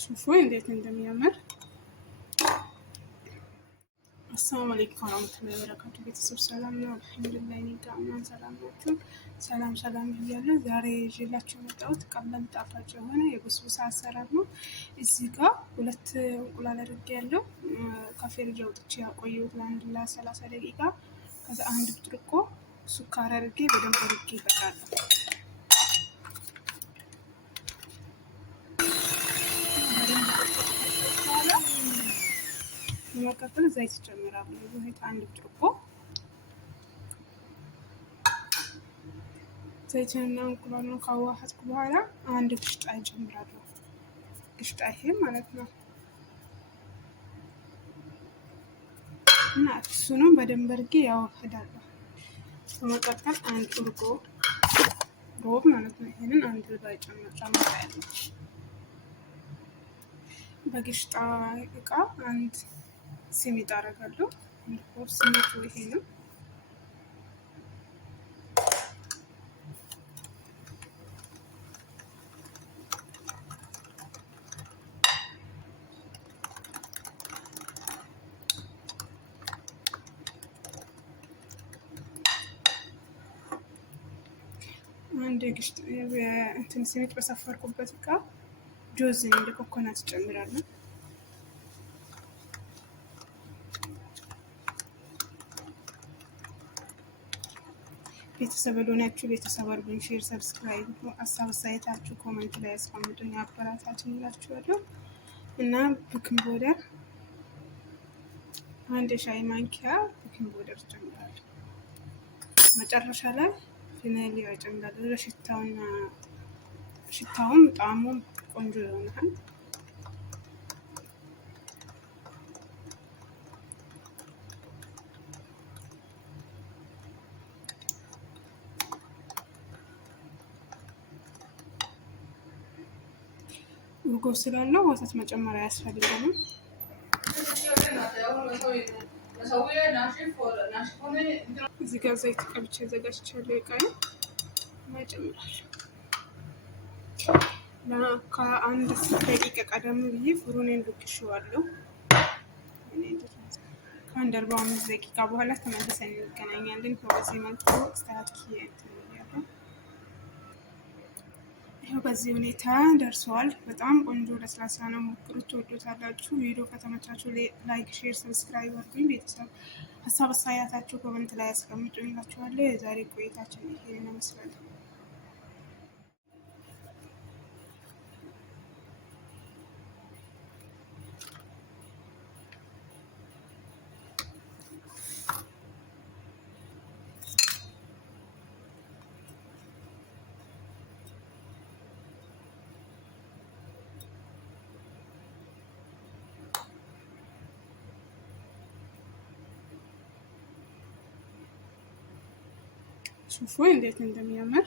ሹፉ እንዴት እንደሚያምር። አሰላሙ አለይኩም ወራህመቱላሂ ወበረካቱ። ቤተሰብ ሰላም ነው? አልሐምዱሊላህ እኔ ጋር ማን ሰላም ናችሁ? ሰላም ብያለሁ። ዛሬ ይዤላችሁ የመጣሁት ቀላል ጣፋጭ የሆነ የበስቡሳ አሰራር ነው። እዚህ ጋር 2 እንቁላል አድርጌያለሁ። ከፍሪጅ አውጥቼ ያቆየሁት ለ30 ደቂቃ። ከዛ 1 ብርጭቆ ሱካር አድርጌ በደንብ አድርጌ እፈጫለሁ። በመቀጠል ዘይት እጨምራለሁ። ዘይት 1 ብርጭቆ ዘይትና እንቁላሉን ካዋሃድኩ በኋላ 1 ግሽጣ እጨምራለሁ። ግሽጣ ይሄ ማለት ነው እና እሱንም በደንብ አድርጌ ያዋህዳለሁ። በመቀጠል 1 እርጎ ሮብ ማለት ነው። ይሄንን 1 ላይ ጨምራለሁ። በግሽጣ እቃ 1 ሲሚጥ አደርጋለሁ። ሲሚጡ ይሄ ነው። አንድ ግሽጣ እንትን ሲሚጥ በሰፈርኩበት እቃ ጆዝ እንደ ኮኮናት ጨምራለሁ። ቤተሰብ ሆናችሁ ቤተሰብ አድርጉኝ። ሼር፣ ሰብስክራይብ፣ ሀሳብ አስተያየታችሁ ኮሜንት ላይ አስቀምጡኝ። አበረታቱኝ እላችኋለሁ። እና ቤኪንግ ፓውደር 1 ሻይ ማንኪያ ቤኪንግ ፓውደር ጨምራለሁ። መጨረሻ ላይ ቫኒላ ጨምራለሁ። ሽታውም ጣዕሙም ቆንጆ ይሆናል። እርጎ ስላለው ወተት መጨመር አያስፈልገንም። እዚህ ጋር ዘይት ቀብቼ ዘጋጅቻለሁ። እቃዬ እጨምራለሁ። ከ1 ደቂቃ ቀደም ብዬ ፍሩኔን ልክሼዋለሁ። ከ1 45 ደቂቃ በኋላ ተመልሰን እንገናኛለን። በዚህ መልኩ አስተካክዬ ይኸው በዚህ ሁኔታ ደርሰዋል። በጣም ቆንጆ ለስላሳ ነው። ሞክሩት፣ ትወዱታላችሁ። ቪዲዮ ከተመቻችሁ ላይክ፣ ሼር፣ ሰብስክራይብ አድርጉኝ። ቤተሰብ ሀሳብ አስተያየታችሁ ኮሜንት ላይ አስቀምጡላችኋለሁ። የዛሬ ቆይታችን ይሄን ይመስላል። ሹፉ እንዴት እንደሚያምር